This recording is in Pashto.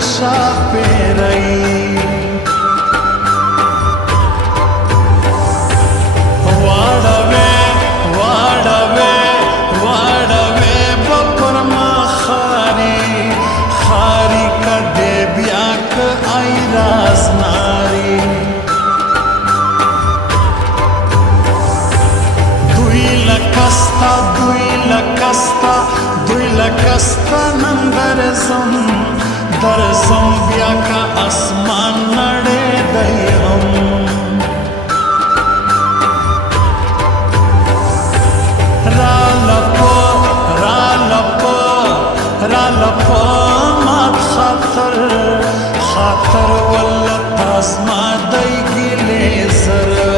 شاه پیرئی واړوي واړوي واړوي بپر ما خاري خاري کدی بیا که ای راز ناری دوی لکستا دوی لکستا دوی لکستا نن درزم درزم بیا که اسمان نړی دی هم رالپا مات خاطر خاطر ولت ازما دی گلی زر